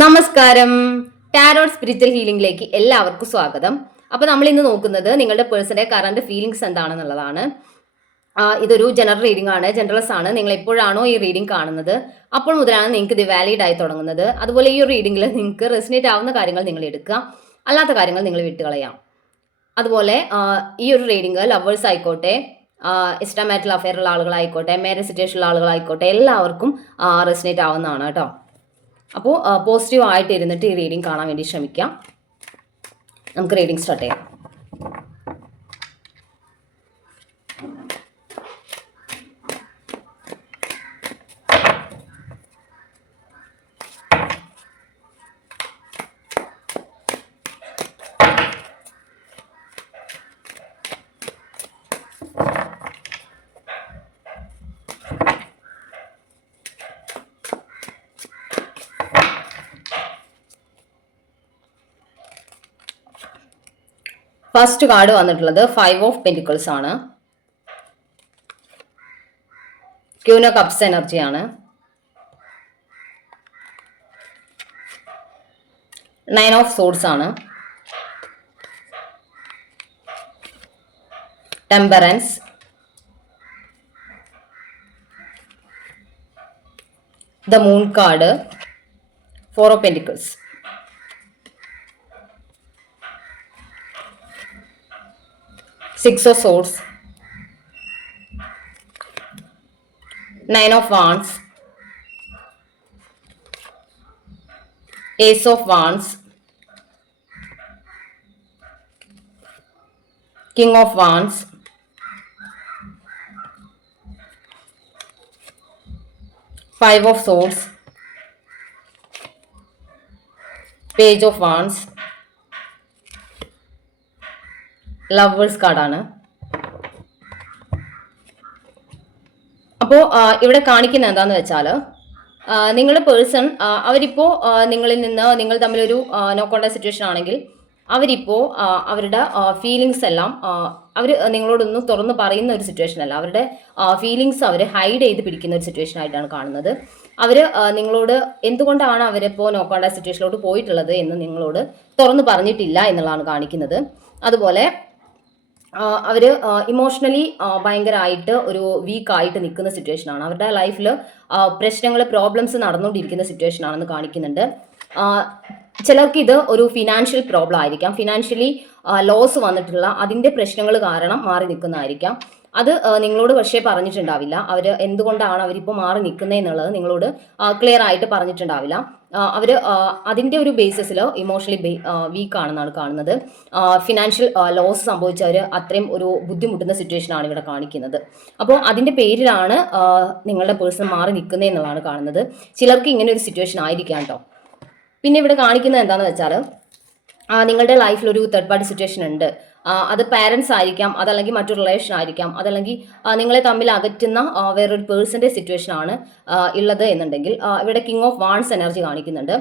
നമസ്കാരം. Tarot spiritual ഹീലിംഗിലേക്ക് എല്ലാവർക്കും സ്വാഗതം. അപ്പോൾ നമ്മൾ ഇന്ന് നോക്കുന്നത് നിങ്ങളുടെ പേഴ്സണൽ കറണ്ട് ഫീലിംഗ്സ് എന്താണെന്നുള്ളതാണ്. ഇതൊരു ജനറൽ റീഡിംഗ് ആണ്. ജനറൽസ് ആണ്. നിങ്ങൾ എപ്പോഴാണോ ഈ റീഡിംഗ് കാണുന്നത് അപ്പോൾ മുതലാണ് നിങ്ങൾക്ക് ഇത് വാലിഡ് ആയി തുടങ്ങുന്നത്. അതുപോലെ ഈ റീഡിംഗിൽ നിങ്ങൾക്ക് റെസിനേറ്റ് ആവുന്ന കാര്യങ്ങൾ നിങ്ങൾ എടുക്കുക. അല്ലാത്ത കാര്യങ്ങൾ നിങ്ങൾ വിട്ടുകളയാം. അതുപോലെ ഈ ഒരു റീഡിംഗ് ലവേഴ്സ് ആയിക്കോട്ടെ ഇഷ്ടമായിട്ടുള്ള ഉള്ള ആളുകളായിക്കോട്ടെ മാരേജ് സിറ്റുവേഷൻ ഉള്ള ആളുകളായിക്കോട്ടെ എല്ലാവർക്കും റെസിനേറ്റ് ആവുന്നതാണ് കേട്ടോ. അപ്പോൾ പോസിറ്റീവ് ആയിട്ട് ഇരുന്നിട്ട് ഈ റീഡിംഗ് കാണാൻ വേണ്ടി ശ്രമിക്കാം. നമുക്ക് റീഡിംഗ് സ്റ്റാർട്ട് ചെയ്യാം. ഫസ്റ്റ് കാർഡ് വന്നിട്ടുള്ളത് ഫൈവ് ഓഫ് പെന്റിക്കിൾസ് ആണ്. ക്യൂന കപ്സ് എനർജിയാണ് നയൻ ഓഫ് സോഡ്സ് ആണ്. Temperance the moon card four of pentacles six of swords. Nine of wands. Ace of wands. King of wands. Five of swords. Page of wands lovers കാർഡാണ് അപ്പോൾ ഇവിടെ കാണിക്കുന്ന എന്താന്ന് വെച്ചാൽ നിങ്ങളുടെ person അവരിപ്പോൾ നിങ്ങളിൽ നിന്ന് നിങ്ങൾ തമ്മിലൊരു നോ കോണ്ടാക്ട് സിറ്റുവേഷൻ ആണെങ്കിൽ അവരിപ്പോൾ അവരുടെ ഫീലിങ്സ് എല്ലാം അവർ നിങ്ങളോടൊന്ന് തുറന്ന് പറയുന്ന ഒരു സിറ്റുവേഷൻ അല്ല. അവരുടെ ഫീലിങ്സ് അവർ ഹൈഡ് ചെയ്ത് പിടിക്കുന്ന ഒരു സിറ്റുവേഷൻ ആയിട്ടാണ് കാണുന്നത്. അവർ നിങ്ങളോട് എന്തുകൊണ്ടാണ് അവരിപ്പോൾ നോ കോണ്ടാക്ട് സിറ്റുവേഷനിലോട്ട് പോയിട്ടുള്ളത് എന്ന് നിങ്ങളോട് തുറന്ന് പറഞ്ഞിട്ടില്ല എന്നുള്ളതാണ് കാണിക്കുന്നത്. അതുപോലെ അവർ ഇമോഷണലി ഭയങ്കരമായിട്ട് ഒരു വീക്ക് ആയിട്ട് നിൽക്കുന്ന സിറ്റുവേഷൻ ആണ്. അവരുടെ ലൈഫിൽ പ്രശ്നങ്ങൾ പ്രോബ്ലംസ് നടന്നുകൊണ്ടിരിക്കുന്ന സിറ്റുവേഷൻ ആണെന്ന് കാണിക്കുന്നുണ്ട്. ചിലർക്ക് ഇത് ഒരു ഫിനാൻഷ്യൽ പ്രോബ്ലം ആയിരിക്കാം. ഫിനാൻഷ്യലി ലോസ് വന്നിട്ടുള്ള അതിന്റെ പ്രശ്നങ്ങൾ കാരണം മാറി നിൽക്കുന്നതായിരിക്കാം. അത് നിങ്ങളോട് പക്ഷേ പറഞ്ഞിട്ടുണ്ടാവില്ല. അവർ എന്തുകൊണ്ടാണ് അവരിപ്പോൾ മാറി നിൽക്കുന്നത് എന്നുള്ളത് നിങ്ങളോട് ക്ലിയർ ആയിട്ട് പറഞ്ഞിട്ടുണ്ടാവില്ല. അവർ അതിന്റെ ഒരു ബേസിസിൽ ഇമോഷണലി വീക്ക് ആണെന്നാണ് കാണുന്നത്. ഫിനാൻഷ്യൽ ലോസ് സംഭവിച്ചവർ അത്രയും ഒരു ബുദ്ധിമുട്ടുന്ന സിറ്റുവേഷനാണ് ഇവിടെ കാണിക്കുന്നത്. അപ്പോൾ അതിന്റെ പേരിലാണ് നിങ്ങളുടെ പേഴ്സൺ മാറി നിൽക്കുന്നത് എന്നുള്ളതാണ് കാണുന്നത്. ചിലർക്ക് ഇങ്ങനെ ഒരു സിറ്റുവേഷൻ ആയിരിക്കാം കേട്ടോ. പിന്നെ ഇവിടെ കാണിക്കുന്നത് എന്താണെന്ന് വെച്ചാൽ നിങ്ങളുടെ ലൈഫിൽ ഒരു തേർഡ് പാർട്ടി സിറ്റുവേഷൻ ഉണ്ട്. അത് പാരൻസ് ആയിരിക്കാം അതല്ലെങ്കിൽ മറ്റൊരു റിലേഷൻ ആയിരിക്കാം അതല്ലെങ്കിൽ നിങ്ങളെ തമ്മിൽ അകറ്റുന്ന വേറൊരു പേഴ്സന്റെ സിറ്റുവേഷൻ ആണ് ഉള്ളത് എന്നുണ്ടെങ്കിൽ ഇവിടെ കിങ് ഓഫ് വാൺസ് എനർജി കാണിക്കുന്നുണ്ട്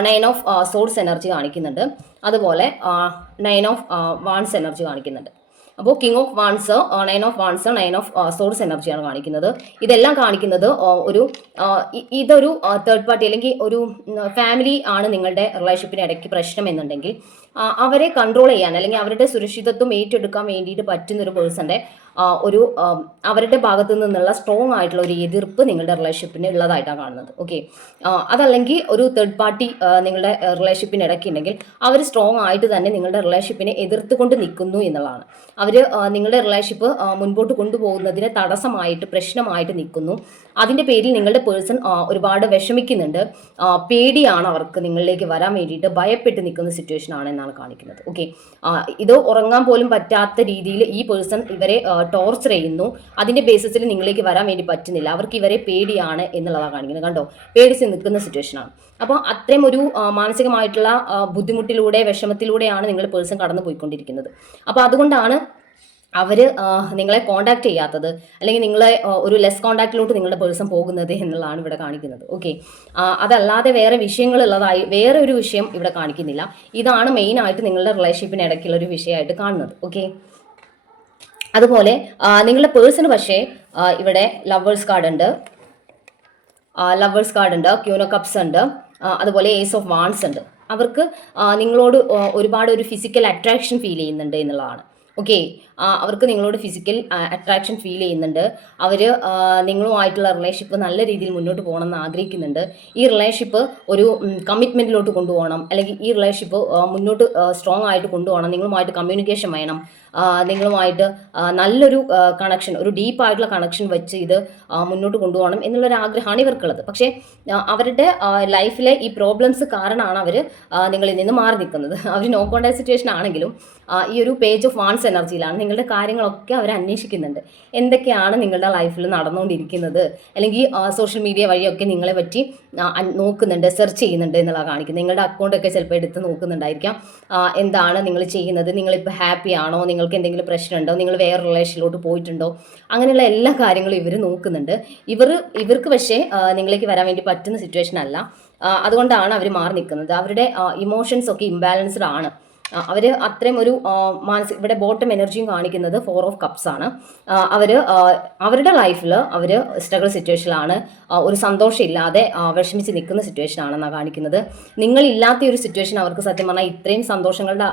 നയൻ ഓഫ് സോഡ്സ് എനർജി കാണിക്കുന്നുണ്ട് അതുപോലെ നയൻ ഓഫ് വാൺസ് എനർജി കാണിക്കുന്നുണ്ട്. അപ്പോൾ king of wands nine of wands nine of swords എനർജിയാണ് കാണിക്കുന്നത്. ഇതെല്ലാം കാണിക്കുന്നത് ഒരു ഇതൊരു തേർഡ് പാർട്ടി അല്ലെങ്കിൽ ഒരു ഫാമിലി ആണ് നിങ്ങളുടെ റിലേഷൻഷിപ്പിന് ഇടയ്ക്ക് പ്രശ്നം എന്നുണ്ടെങ്കിൽ അവരെ കൺട്രോൾ ചെയ്യാൻ അല്ലെങ്കിൽ അവരുടെ സുരക്ഷിതത്വം ഏറ്റെടുക്കാൻ വേണ്ടിയിട്ട് പറ്റുന്ന ഒരു ഒരു അവരുടെ ഭാഗത്തു നിന്നുള്ള സ്ട്രോങ് ആയിട്ടുള്ള ഒരു എതിർപ്പ് നിങ്ങളുടെ റിലേഷൻഷിപ്പിന് ഉള്ളതായിട്ടാണ് കാണുന്നത്. ഓക്കെ അതല്ലെങ്കിൽ ഒരു തേർഡ് പാർട്ടി നിങ്ങളുടെ റിലേഷൻഷിപ്പിന് ഇടയ്ക്കുണ്ടെങ്കിൽ അവർ സ്ട്രോങ് ആയിട്ട് തന്നെ നിങ്ങളുടെ റിലേഷൻഷിപ്പിനെ എതിർത്തുകൊണ്ട് നിൽക്കുന്നു എന്നുള്ളതാണ്. അവർ നിങ്ങളുടെ റിലേഷൻഷിപ്പ് മുൻപോട്ട് കൊണ്ടുപോകുന്നതിന് തടസ്സമായിട്ട് പ്രശ്നമായിട്ട് നിൽക്കുന്നു. അതിന്റെ പേരിൽ നിങ്ങളുടെ പേഴ്സൺ ഒരുപാട് വിഷമിക്കുന്നുണ്ട്. പേടിയാണ് അവർക്ക് നിങ്ങളിലേക്ക് വരാൻ വേണ്ടിയിട്ട് ഭയപ്പെട്ട് നിൽക്കുന്ന സിറ്റുവേഷൻ ആണ് എന്നാണ് കാണിക്കുന്നത് ഓക്കെ ഇത് ഉറങ്ങാൻ പോലും പറ്റാത്ത രീതിയിൽ ഈ പേഴ്സൺ ഇവരെ ടോർച്ചർ ചെയ്യുന്നു. അതിന്റെ ബേസിസിൽ നിങ്ങളിലേക്ക് വരാൻ വേണ്ടി പറ്റുന്നില്ല. അവർക്ക് ഇവരെ പേടിയാണ് എന്നുള്ളതാണ് കാണിക്കുന്നത്. കണ്ടോ? പേടിച്ച് നിൽക്കുന്ന സിറ്റുവേഷനാണ് അപ്പോൾ അത്രയും ഒരു മാനസികമായിട്ടുള്ള ബുദ്ധിമുട്ടിലൂടെ വിഷമത്തിലൂടെയാണ് നിങ്ങൾ പേഴ്സൺ കടന്നു പോയിക്കൊണ്ടിരിക്കുന്നത്. അപ്പോൾ അതുകൊണ്ടാണ് അവർ നിങ്ങളെ കോണ്ടാക്ട് ചെയ്യാത്തത്. അല്ലെങ്കിൽ നിങ്ങളെ ഒരു ലെസ് കോണ്ടാക്റ്റിലോട്ട് നിങ്ങളുടെ പേഴ്സൺ പോകുന്നത് എന്നുള്ളതാണ് ഇവിടെ കാണിക്കുന്നത്. ഓക്കെ അതല്ലാതെ വേറെ വിഷയങ്ങളുള്ളതായി വേറെ ഒരു വിഷയം ഇവിടെ കാണിക്കുന്നില്ല. ഇതാണ് മെയിനായിട്ട് നിങ്ങളുടെ റിലേഷൻഷിപ്പിന് ഇടയ്ക്കുള്ള ഒരു വിഷയമായിട്ട് കാണുന്നത്. ഓക്കെ അതുപോലെ നിങ്ങളുടെ പേഴ്സണൽ പക്ഷേ ഇവിടെ ലവേഴ്സ് കാർഡ് ഉണ്ട് ലവേഴ്സ് കാർഡ് ഉണ്ട് ക്യൂനോ കപ്സ് ഉണ്ട് അതുപോലെ ഏസ് ഓഫ് വാൺസ് ഉണ്ട്. അവർക്ക് നിങ്ങളോട് ഒരുപാട് ഒരു ഫിസിക്കൽ അട്രാക്ഷൻ ഫീൽ ചെയ്യുന്നുണ്ട് എന്നുള്ളതാണ്. ഓക്കെ അവർക്ക് നിങ്ങളോട് ഫിസിക്കൽ അട്രാക്ഷൻ ഫീൽ ചെയ്യുന്നുണ്ട്. അവർ നിങ്ങളുമായിട്ടുള്ള റിലേഷൻഷിപ്പ് നല്ല രീതിയിൽ മുന്നോട്ട് പോകണം എന്ന് ആഗ്രഹിക്കുന്നുണ്ട്. ഈ റിലേഷൻഷിപ്പ് ഒരു കമ്മിറ്റ്മെന്റിലോട്ട് കൊണ്ടുപോകണം. അല്ലെങ്കിൽ ഈ റിലേഷൻഷിപ്പ് മുന്നോട്ട് സ്ട്രോങ് ആയിട്ട് കൊണ്ടുപോകണം. നിങ്ങളുമായിട്ട് കമ്മ്യൂണിക്കേഷൻ വേണം. നിങ്ങളുമായിട്ട് നല്ലൊരു കണക്ഷൻ ഒരു ഡീപ്പായിട്ടുള്ള കണക്ഷൻ വെച്ച് ഇത് മുന്നോട്ട് കൊണ്ടുപോകണം എന്നുള്ളൊരു ആഗ്രഹമാണ് ഇവർക്കുള്ളത്. പക്ഷേ അവരുടെ ലൈഫിലെ ഈ പ്രോബ്ലംസ് കാരണമാണ് അവർ നിങ്ങളിൽ നിന്ന് മാറി നിൽക്കുന്നത്. അവർ നോ കോണ്ടാക്ട് സിറ്റുവേഷൻ ആണെങ്കിലും ഈ ഒരു പേജ് ഓഫ് വാൺസ് എനർജിയിലാണ് നിങ്ങളുടെ കാര്യങ്ങളൊക്കെ അവർ അന്വേഷിക്കുന്നുണ്ട്. എന്തൊക്കെയാണ് നിങ്ങളുടെ ലൈഫിൽ നടന്നുകൊണ്ടിരിക്കുന്നത്? അല്ലെങ്കിൽ സോഷ്യൽ മീഡിയ വഴിയൊക്കെ നിങ്ങളെ പറ്റി നോക്കുന്നുണ്ട് സെർച്ച് ചെയ്യുന്നുണ്ട് എന്നുള്ള കാണിക്കുന്നത്. നിങ്ങളുടെ അക്കൗണ്ടൊക്കെ ചിലപ്പോൾ എടുത്ത് നോക്കുന്നുണ്ടായിരിക്കാം. എന്താണ് നിങ്ങൾ ചെയ്യുന്നത്? നിങ്ങളിപ്പോൾ ഹാപ്പി ആണോ? നിങ്ങൾക്ക് എന്തെങ്കിലും പ്രശ്നമുണ്ടോ? നിങ്ങൾ വേറെ റിലേഷനിലോട്ട് പോയിട്ടുണ്ടോ? അങ്ങനെയുള്ള എല്ലാ കാര്യങ്ങളും ഇവർ നോക്കുന്നുണ്ട്. ഇവർ ഇവർക്ക് പക്ഷേ നിങ്ങളേക്ക് വരാൻ വേണ്ടി പറ്റുന്ന സിറ്റുവേഷൻ അല്ല. അതുകൊണ്ടാണ് അവർ മാറി നിൽക്കുന്നത്. അവരുടെ ഇമോഷൻസ് ഒക്കെ ഇംബാലൻസ്ഡ് ആണ് അവർ അത്രയും ഒരു മാനസിക ഇവിടെ ബോട്ടം എനർജിയും കാണിക്കുന്നത് ഫോർ ഓഫ് കപ്സ് ആണ്. അവർ അവരുടെ ലൈഫിൽ അവർ സ്ട്രഗിൾ സിറ്റുവേഷനിലാണ് ഒരു സന്തോഷം ഇല്ലാതെ വിഷമിച്ച് നിൽക്കുന്ന സിറ്റുവേഷൻ ആണെന്നാണ് കാണിക്കുന്നത്. നിങ്ങളില്ലാത്ത ഒരു സിറ്റുവേഷൻ അവർക്ക് സത്യം പറഞ്ഞാൽ ഇത്രയും സന്തോഷങ്ങളുടെ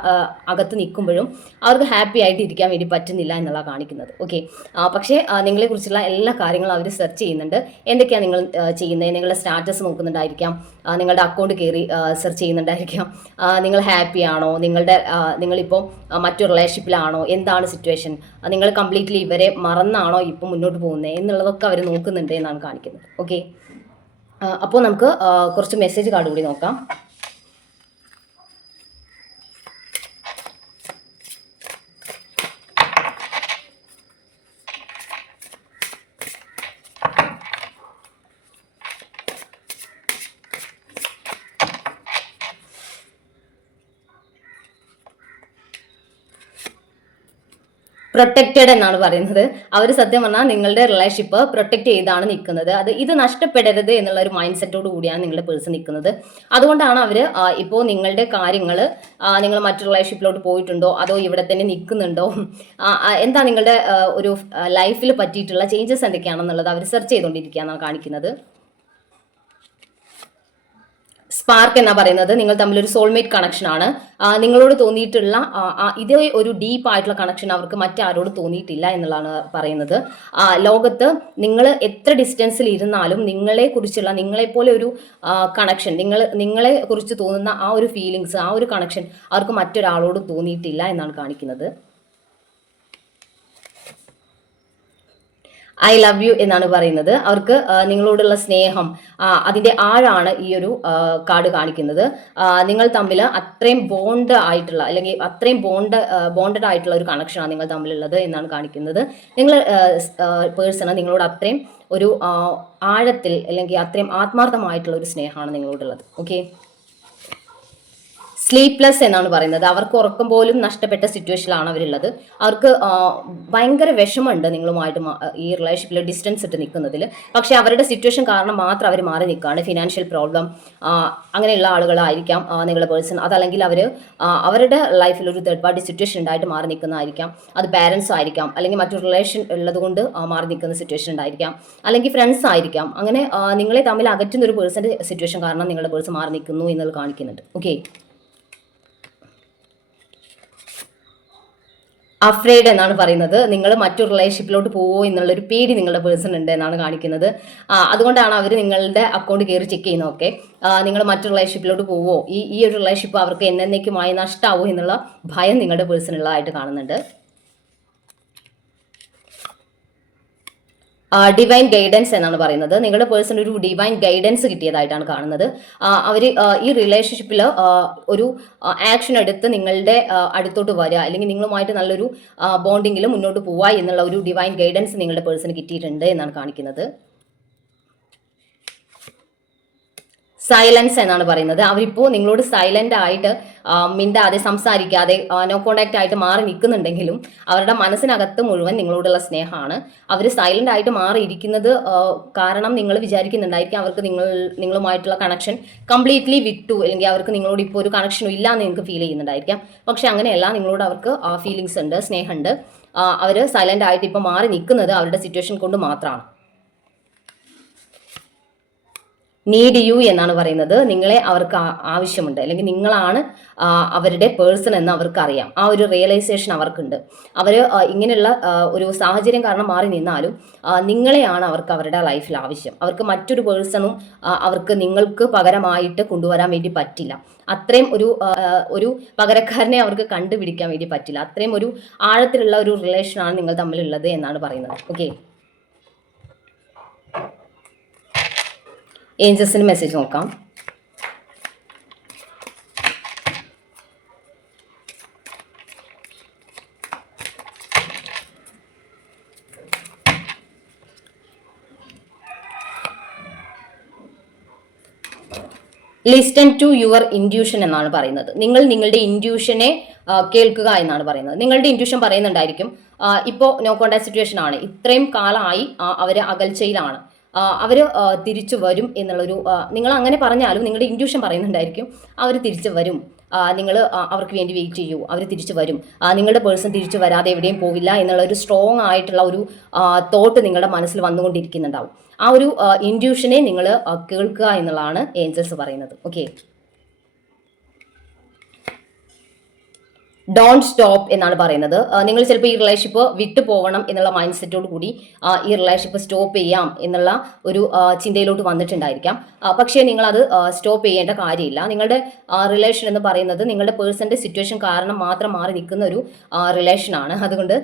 അകത്ത് നിൽക്കുമ്പോഴും അവർക്ക് ഹാപ്പി ആയിട്ട് ഇരിക്കാൻ വേണ്ടി പറ്റുന്നില്ല എന്നുള്ള കാണിക്കുന്നത്. ഓക്കെ പക്ഷേ നിങ്ങളെക്കുറിച്ചുള്ള എല്ലാ കാര്യങ്ങളും അവർ സെർച്ച് ചെയ്യുന്നുണ്ട്. എന്തൊക്കെയാണ് നിങ്ങൾ ചെയ്യുന്നത് നിങ്ങളുടെ സ്റ്റാറ്റസ് നോക്കുന്നുണ്ടായിരിക്കാം. നിങ്ങളുടെ അക്കൗണ്ട് കയറി സെർച്ച് ചെയ്യുന്നുണ്ടായിരിക്കാം. നിങ്ങൾ ഹാപ്പി ആണോ? നിങ്ങളുടെ നിങ്ങളിപ്പോൾ മറ്റു റിലേഷൻഷിപ്പിലാണോ എന്താണ് സിറ്റുവേഷൻ നിങ്ങൾ കംപ്ലീറ്റ്ലി ഇവരെ മറന്നാണോ ഇപ്പോൾ മുന്നോട്ട് പോകുന്നത് എന്നുള്ളതൊക്കെ അവർ നോക്കുന്നുണ്ട് എന്നാണ് കാണിക്കുന്നത്. ഓക്കെ അപ്പോൾ നമുക്ക് കുറച്ച് മെസ്സേജ് കാർഡ് കൂടി നോക്കാം. പ്രൊട്ടക്റ്റഡ് എന്നാണ് പറയുന്നത്. അവർ സത്യം പറഞ്ഞാൽ നിങ്ങളുടെ റിലേഷൻഷിപ്പ് പ്രൊട്ടക്റ്റ് ചെയ്താണ് നിൽക്കുന്നത്. അത് ഇത് നഷ്ടപ്പെടരുത് എന്നുള്ള ഒരു മൈൻഡ് സെറ്റോട് കൂടിയാണ് നിങ്ങളുടെ പേഴ്സൺ നിൽക്കുന്നത്. അതുകൊണ്ടാണ് അവർ ഇപ്പോൾ നിങ്ങളുടെ കാര്യങ്ങൾ നിങ്ങൾ മറ്റു റിലേഷൻഷിപ്പിലോട്ട് പോയിട്ടുണ്ടോ? അതോ ഇവിടെ തന്നെ നിൽക്കുന്നുണ്ടോ? എന്താ നിങ്ങളുടെ ഒരു ലൈഫിൽ പറ്റിയിട്ടുള്ള ചേഞ്ചസ് എന്തൊക്കെയാണെന്നുള്ളത് അവർ സെർച്ച് ചെയ്തുകൊണ്ടിരിക്കുകയാണ് കാണിക്കുന്നത്. സ്പാർക്ക് എന്നാ പറയുന്നത്. നിങ്ങൾ തമ്മിൽ ഒരു സോൾമേറ്റ് കണക്ഷൻ ആണ്. നിങ്ങളോട് തോന്നിയിട്ടുള്ള ഇതേ ഒരു ഡീപ്പ് ആയിട്ടുള്ള കണക്ഷൻ അവർക്ക് മറ്റാരോട് തോന്നിയിട്ടില്ല എന്നുള്ളതാണ് പറയുന്നത്. ലോകത്ത് നിങ്ങൾ എത്ര ഡിസ്റ്റൻസിൽ ഇരുന്നാലും നിങ്ങളെ കുറിച്ചുള്ള നിങ്ങളെപ്പോലെ ഒരു കണക്ഷൻ നിങ്ങൾ നിങ്ങളെ കുറിച്ച് തോന്നുന്ന ആ ഒരു ഫീലിങ്സ് ആ ഒരു കണക്ഷൻ അവർക്ക് മറ്റൊരാളോട് തോന്നിയിട്ടില്ല എന്നാണ് കാണിക്കുന്നത്. ഐ ലവ് യു എന്നാണ് പറയുന്നത്. അവർക്ക് നിങ്ങളോടുള്ള സ്നേഹം അതിന്റെ ആഴാണ് ഈ ഒരു കാർഡ് കാണിക്കുന്നത്. നിങ്ങൾ തമ്മിൽ അത്രയും ബോണ്ട് ആയിട്ടുള്ള അല്ലെങ്കിൽ അത്രയും ബോണ്ട് ബോണ്ടഡ് ആയിട്ടുള്ള ഒരു കണക്ഷനാണ് നിങ്ങൾ തമ്മിലുള്ളത് എന്നാണ് കാണിക്കുന്നത്. നിങ്ങൾ പേഴ്സണ് നിങ്ങളോട് അത്രയും ഒരു ആഴത്തിൽ അല്ലെങ്കിൽ അത്രയും ആത്മാർത്ഥമായിട്ടുള്ള ഒരു സ്നേഹമാണ് നിങ്ങളോടുള്ളത്. ഓക്കെ സ്ലീപ്ലെസ് എന്നാണ് പറയുന്നത്. അവർക്ക് ഉറക്കം പോലും നഷ്ടപ്പെട്ട സിറ്റുവേഷനിലാണ് അവരുള്ളത്. അവർക്ക് ഭയങ്കര വിഷമമുണ്ട് നിങ്ങളുമായിട്ട് ഈ റിലേഷൻഷിപ്പിൽ ഡിസ്റ്റൻസ് ഇട്ട് നിൽക്കുന്നതിൽ. പക്ഷേ അവരുടെ സിറ്റുവേഷൻ കാരണം മാത്രം അവർ മാറി നിൽക്കുകയാണ്. ഫിനാൻഷ്യൽ പ്രോബ്ലം അങ്ങനെയുള്ള ആളുകളായിരിക്കാം നിങ്ങളുടെ പേഴ്സൺ അതല്ലെങ്കിൽ അവർ അവരുടെ ലൈഫിൽ ഒരു തേർഡ് പാർട്ടി സിറ്റുവേഷൻ ഉണ്ടായിട്ട് മാറി നിൽക്കുന്നതായിരിക്കാം. അത് പാരൻസ് ആയിരിക്കാം. അല്ലെങ്കിൽ മറ്റൊരു റിലേഷൻ ഉള്ളത് കൊണ്ട് മാറി നിൽക്കുന്ന സിറ്റുവേഷൻ ഉണ്ടായിരിക്കാം. അല്ലെങ്കിൽ ഫ്രണ്ട്സ് ആയിരിക്കാം. അങ്ങനെ നിങ്ങളെ തമ്മിൽ അകറ്റുന്ന ഒരു പേഴ്സന്റെ സിറ്റുവേഷൻ കാരണം നിങ്ങളുടെ പേഴ്സൺ മാറി നിൽക്കുന്നു എന്നത് കാണിക്കുന്നുണ്ട്. ഓക്കെ അഫ്രൈഡ് എന്നാണ് പറയുന്നത്. നിങ്ങൾ മറ്റൊരു റിലേഷൻഷിപ്പിലോട്ട് പോവോ എന്നുള്ളൊരു പേടി നിങ്ങളുടെ പേഴ്സൺ ഉണ്ട് എന്നാണ് കാണിക്കുന്നത്. അതുകൊണ്ടാണ് അവർ നിങ്ങളുടെ അക്കൗണ്ട് കയറി ചെക്ക് ചെയ്യുന്നത് ചെയ്യുന്നതൊക്കെ നിങ്ങൾ മറ്റു റിലേഷൻഷിപ്പിലോട്ട് പോവോ? ഈ ഈ ഒരു റിലേഷൻഷിപ്പ് അവർക്ക് എന്നേക്കുമായി നഷ്ടമാവോ എന്നുള്ള ഭയം നിങ്ങളുടെ പേഴ്സണലായിട്ട് കാണുന്നുണ്ട്. ഡിവൈൻ ഗൈഡൻസ് എന്നാണ് പറയുന്നത്. നിങ്ങളുടെ പേഴ്സൺ ഒരു ഡിവൈൻ ഗൈഡൻസ് കിട്ടിയതായിട്ടാണ് കാണുന്നത്. അവർ ഈ റിലേഷൻഷിപ്പിൽ ഒരു ആക്ഷൻ എടുത്ത് നിങ്ങളുടെ അടുത്തോട്ട് വരിക. അല്ലെങ്കിൽ നിങ്ങളുമായിട്ട് നല്ലൊരു ബോണ്ടിങ്ങിൽ മുന്നോട്ട് പോവുക എന്നുള്ള ഒരു ഡിവൈൻ ഗൈഡൻസ് നിങ്ങളുടെ പേഴ്സൺ കിട്ടിയിട്ടുണ്ട് എന്നാണ് കാണിക്കുന്നത്. സൈലൻസ് എന്നാണ് പറയുന്നത്. അവരിപ്പോ നിങ്ങളോട് സൈലന്റ് ആയിട്ട് മിണ്ടാതെ സംസാരിക്കാതെ നോ കോണ്ടാക്ട് ആയിട്ട് മാറി നിൽക്കുന്നുണ്ടെങ്കിലും അവരുടെ മനസ്സിനകത്ത് മുഴുവൻ നിങ്ങളോടുള്ള സ്നേഹമാണ്. അവർ സൈലന്റ് ആയിട്ട് മാറിയിരിക്കുന്നത് കാരണം നിങ്ങൾ വിചാരിക്കുന്നുണ്ടായിരിക്കും അവർക്ക് നിങ്ങൾ നിങ്ങളുമായിട്ടുള്ള കണക്ഷൻ കംപ്ലീറ്റ്ലി വിട്ടു. അല്ലെങ്കിൽ അവർക്ക് നിങ്ങളോട് ഇപ്പോൾ ഒരു കണക്ഷനും ഇല്ല എന്ന് നിങ്ങൾക്ക് ഫീൽ ചെയ്യുന്നുണ്ടായിരിക്കാം. പക്ഷെ അങ്ങനെയല്ല നിങ്ങളോട് അവർക്ക് ഫീലിങ്സ് ഉണ്ട് സ്നേഹമുണ്ട്. അവർ സൈലന്റ് ആയിട്ട് ഇപ്പോൾ മാറി നിൽക്കുന്നത് അവരുടെ സിറ്റുവേഷൻ കൊണ്ട് മാത്രമാണ്. നീഡ് യു എന്നാണ് പറയുന്നത്. നിങ്ങളെ അവർക്ക് ആവശ്യമുണ്ട്. അല്ലെങ്കിൽ നിങ്ങളാണ് അവരുടെ പേഴ്സൺ എന്ന് അവർക്ക് അറിയാം ആ ഒരു റിയലൈസേഷൻ അവർക്കുണ്ട്. അവർ ഇങ്ങനെയുള്ള ഒരു സാഹചര്യം കാരണം മാറി നിന്നാലും നിങ്ങളെയാണ് അവർക്ക് അവരുടെ ലൈഫിൽ ആവശ്യം. അവർക്ക് മറ്റൊരു പേഴ്സണും അവർക്ക് നിങ്ങൾക്ക് പകരമായിട്ട് കൊണ്ടുവരാൻ വേണ്ടി പറ്റില്ല. അത്രയും ഒരു ഒരു പകരക്കാരനെ അവർക്ക് കണ്ടുപിടിക്കാൻ വേണ്ടി പറ്റില്ല. അത്രയും ഒരു ആഴത്തിലുള്ള ഒരു റിലേഷനാണ് നിങ്ങൾ തമ്മിലുള്ളത് എന്നാണ് പറയുന്നത്. ഓക്കെ ഏഞ്ചൽസിന് മെസ്സേജ് നോക്കാം. ലിസ്റ്റൺ ടു യുവർ ഇൻഡ്യൂഷൻ എന്നാണ് പറയുന്നത്. നിങ്ങൾ നിങ്ങളുടെ ഇൻഡ്യൂഷനെ കേൾക്കുക എന്നാണ് പറയുന്നത്. നിങ്ങളുടെ ഇൻഡ്യൂഷൻ പറയുന്നുണ്ടായിരിക്കും ഇപ്പോൾ നോ കോണ്ടാക്ട് സിറ്റുവേഷൻ ആണ്. ഇത്രയും കാലമായി അവർ അകൽച്ചയിലാണ്. അവർ തിരിച്ചു വരും എന്നുള്ളൊരു നിങ്ങൾ അങ്ങനെ പറഞ്ഞാലും നിങ്ങളുടെ ഇൻഡ്യൂഷൻ പറയുന്നുണ്ടായിരിക്കും അവർ തിരിച്ചു വരും. നിങ്ങൾ അവർക്ക് വേണ്ടി വെയിറ്റ് ചെയ്യൂ അവർ തിരിച്ചു വരും. നിങ്ങളുടെ പേഴ്സൺ തിരിച്ചു വരാതെ എവിടെയും പോവില്ല എന്നുള്ള ഒരു സ്ട്രോങ് ആയിട്ടുള്ള ഒരു തോട്ട് നിങ്ങളുടെ മനസ്സിൽ വന്നുകൊണ്ടിരിക്കുന്നുണ്ടാവും. ആ ഒരു ഇൻഡ്യൂഷനെ നിങ്ങൾ കേൾക്കുക എന്നുള്ളതാണ് ഏഞ്ചൽസ് പറയുന്നത്. ഓക്കെ ഡോണ്ട് സ്റ്റോപ്പ് എന്നാണ് പറയുന്നത്. നിങ്ങൾ ചിലപ്പോൾ ഈ റിലേഷൻഷിപ്പ് വിട്ടു പോകണം എന്നുള്ള മൈൻഡ് സെറ്റോട് കൂടി ഈ റിലേഷൻഷിപ്പ് സ്റ്റോപ്പ് ചെയ്യാം എന്നുള്ള ഒരു ചിന്തയിലോട്ട് വന്നിട്ടുണ്ടായിരിക്കാം. പക്ഷെ അത് സ്റ്റോപ്പ് ചെയ്യേണ്ട കാര്യമില്ല. നിങ്ങളുടെ റിലേഷൻ എന്ന് പറയുന്നത് നിങ്ങളുടെ പേഴ്സന്റെ സിറ്റുവേഷൻ കാരണം മാത്രം മാറി നിൽക്കുന്ന ഒരു റിലേഷനാണ് അതുകൊണ്ട്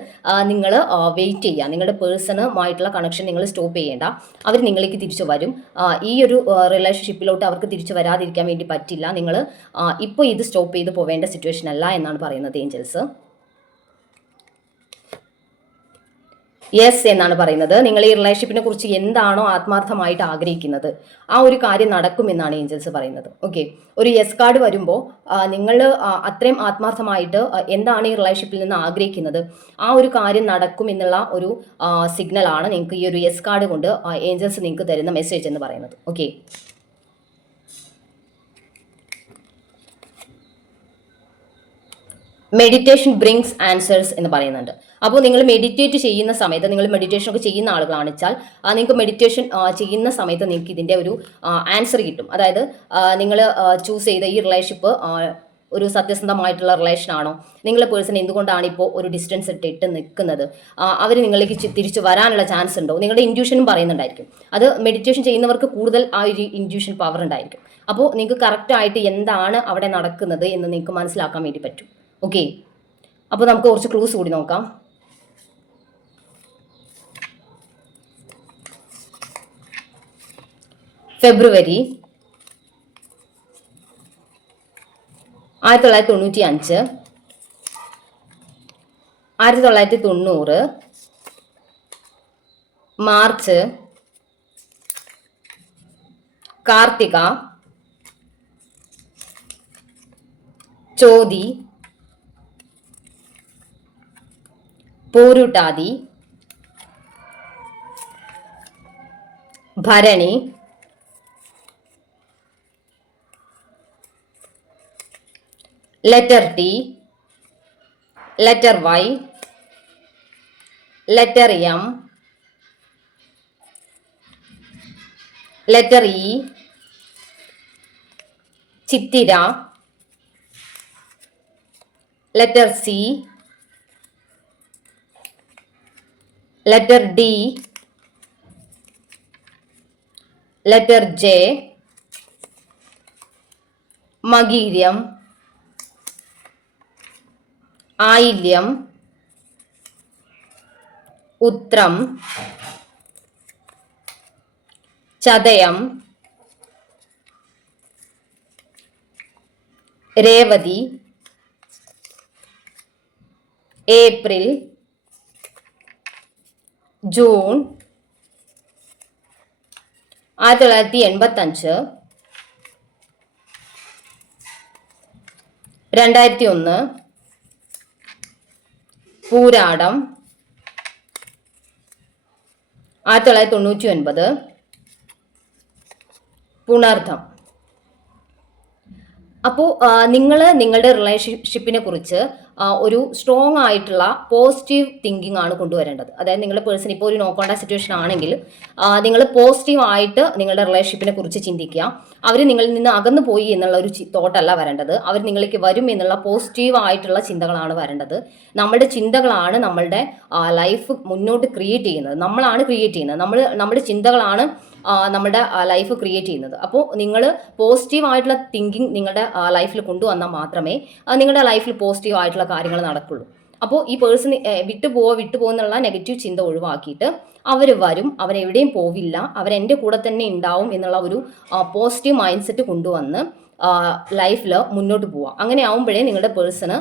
നിങ്ങൾ വെയിറ്റ് ചെയ്യുക. നിങ്ങളുടെ പേഴ്സണുമായിട്ടുള്ള കണക്ഷൻ നിങ്ങൾ സ്റ്റോപ്പ് ചെയ്യേണ്ട. അവർ നിങ്ങളിലേക്ക് തിരിച്ചു വരും. ഈ ഒരു റിലേഷൻഷിപ്പിലോട്ട് അവർക്ക് തിരിച്ചു വരാതിരിക്കാൻ വേണ്ടി പറ്റില്ല. നിങ്ങൾ ഇപ്പോൾ ഇത് സ്റ്റോപ്പ് ചെയ്ത് പോവേണ്ട സിറ്റുവേഷൻ അല്ല എന്നാണ് പറയുന്നത്. ഏഞ്ചൽസ് യെസ് എന്നാണ് പറയുന്നത്. നിങ്ങൾ ഈ റിലേഷൻഷിപ്പിനെ കുറിച്ച് എന്താണോ ആത്മാർത്ഥമായിട്ട് ആഗ്രഹിക്കുന്നത്. ആ ഒരു കാര്യം നടക്കുമെന്നാണ് ഏഞ്ചൽസ് പറയുന്നത്. ഓക്കെ ഒരു യെസ് കാർഡ് വരുമ്പോൾ നിങ്ങൾ അത്രയും ആത്മാർത്ഥമായിട്ട് എന്താണ് ഈ റിലേഷൻഷിപ്പിൽ നിന്ന് ആഗ്രഹിക്കുന്നത്? ആ ഒരു കാര്യം നടക്കും എന്നുള്ള ഒരു സിഗ്നലാണ് നിങ്ങൾക്ക് ഈ ഒരു യെസ് കാർഡ് കൊണ്ട് ഏഞ്ചൽസ് നിങ്ങൾക്ക് തരുന്ന മെസ്സേജ് എന്ന് പറയുന്നത്. ഓക്കെ മെഡിറ്റേഷൻ ബ്രിങ്സ് ആൻസേഴ്സ് എന്ന് പറയുന്നുണ്ട്. അപ്പോൾ നിങ്ങൾ മെഡിറ്റേറ്റ് ചെയ്യുന്ന സമയത്ത് നിങ്ങൾ മെഡിറ്റേഷൻ ഒക്കെ ചെയ്യുന്ന ആളുകളാണ് വെച്ചാൽ നിങ്ങൾക്ക് മെഡിറ്റേഷൻ ചെയ്യുന്ന സമയത്ത് നിങ്ങൾക്ക് ഇതിന്റെ ഒരു ആൻസർ കിട്ടും. അതായത് നിങ്ങൾ ചൂസ് ചെയ്ത ഈ റിലേഷൻഷിപ്പ് ഒരു സത്യസന്ധമായിട്ടുള്ള റിലേഷൻ ആണോ? നിങ്ങളെ പേഴ്സൺ എന്തുകൊണ്ടാണ് ഇപ്പോൾ ഒരു ഡിസ്റ്റൻസ് ഇട്ടിട്ട് നിൽക്കുന്നത്? അവർ നിങ്ങളിലേക്ക് തിരിച്ചു വരാനുള്ള ചാൻസ് ഉണ്ടോ? നിങ്ങളുടെ ഇൻഡ്യൂഷനും പറയുന്നുണ്ടായിരിക്കും. അത് മെഡിറ്റേഷൻ ചെയ്യുന്നവർക്ക് കൂടുതൽ ആ ഒരു ഇൻഡ്യൂഷൻ പവർ ഉണ്ടായിരിക്കും. അപ്പോൾ നിങ്ങൾക്ക് കറക്റ്റായിട്ട് എന്താണ് അവിടെ നടക്കുന്നത് എന്ന് നിങ്ങൾക്ക് മനസ്സിലാക്കാൻ വേണ്ടി പറ്റും. ഓക്കെ അപ്പോൾ നമുക്ക് കുറച്ച് ക്ലൂസ് കൂടി നോക്കാം. ഫെബ്രുവരി ആയിരത്തി തൊള്ളായിരത്തി തൊണ്ണൂറ്റി അഞ്ച് ആയിരത്തി തൊള്ളായിരത്തി തൊണ്ണൂറ് March Karthika Chothi Pururuttathi. Bharani. Letter T. Letter Y. Letter M. Letter E. Chithira. Letter C. Letter D letter J Makayiram. Ayilyam. Uthram. Chathayam. Revathi. April. June ആയിരത്തി തൊള്ളായിരത്തി എൺപത്തഞ്ച് രണ്ടായിരത്തി ഒന്ന് പൂരാടം. ആയിരത്തി തൊള്ളായിരത്തി തൊണ്ണൂറ്റി ഒൻപത് പുണർദ്ധം അപ്പോൾ നിങ്ങൾ നിങ്ങളുടെ റിലേഷൻഷിപ്പിനെ കുറിച്ച് ഒരു സ്ട്രോങ് ആയിട്ടുള്ള പോസിറ്റീവ് തിങ്കിങ് ആണ് കൊണ്ടുവരേണ്ടത്. അതായത് നിങ്ങളുടെ പേഴ്സൺ ഇപ്പോൾ ഒരു നോ സിറ്റുവേഷൻ ആണെങ്കിൽ നിങ്ങൾ പോസിറ്റീവ് ആയിട്ട് നിങ്ങളുടെ റിലേഷൻഷിപ്പിനെ കുറിച്ച് ചിന്തിക്കുക. അവർ നിങ്ങളിൽ നിന്ന് അകന്നു പോയി എന്നുള്ള ഒരു തോട്ടല്ല വരേണ്ടത്. അവർ നിങ്ങളിലേക്ക് വരും എന്നുള്ള പോസിറ്റീവ് ആയിട്ടുള്ള ചിന്തകളാണ് വരേണ്ടത്. നമ്മുടെ ചിന്തകളാണ് നമ്മളുടെ ലൈഫ് മുന്നോട്ട് ക്രിയേറ്റ് ചെയ്യുന്നത്. നമ്മളാണ് ക്രിയേറ്റ് ചെയ്യുന്നത്. നമ്മൾ നമ്മുടെ ചിന്തകളാണ് നമ്മുടെ ലൈഫ് ക്രിയേറ്റ് ചെയ്യുന്നത്. അപ്പോൾ നിങ്ങൾ പോസിറ്റീവ് ആയിട്ടുള്ള തിങ്കിങ് നിങ്ങളുടെ ലൈഫിൽ കൊണ്ടുവന്നാൽ മാത്രമേ നിങ്ങളുടെ ലൈഫിൽ പോസിറ്റീവ് ആയിട്ടുള്ള കാര്യങ്ങൾ നടക്കുള്ളൂ. അപ്പോൾ ഈ പേഴ്സൺ വിട്ടുപോവോ വിട്ടുപോകുന്നുള്ള നെഗറ്റീവ് ചിന്ത ഒഴിവാക്കിയിട്ട് അവർ വരും അവരെവിടെയും പോവില്ല അവരെന്റെ കൂടെ തന്നെ ഉണ്ടാവും എന്നുള്ള ഒരു പോസിറ്റീവ് മൈൻഡ് സെറ്റ് കൊണ്ടുവന്ന് ലൈഫിൽ മുന്നോട്ട് പോവാം. അങ്ങനെ ആവുമ്പോഴേ നിങ്ങളുടെ പേഴ്സണ്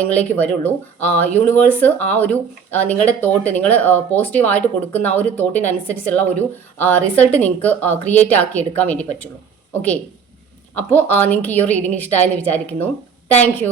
നിങ്ങളിലേക്ക് വരുള്ളൂ. യൂണിവേഴ്സ് ആ ഒരു നിങ്ങളുടെ തോട്ട് നിങ്ങൾ പോസിറ്റീവായിട്ട് കൊടുക്കുന്ന ആ ഒരു തോട്ടിനനുസരിച്ചുള്ള ഒരു റിസൾട്ട് നിങ്ങൾക്ക് ക്രിയേറ്റ് ആക്കി എടുക്കാൻ വേണ്ടി പറ്റുള്ളൂ. ഓക്കെ അപ്പോൾ നിങ്ങൾക്ക് ഈ ഒരു റീഡിംഗ് ഇഷ്ടമായെന്ന് വിചാരിക്കുന്നു. താങ്ക്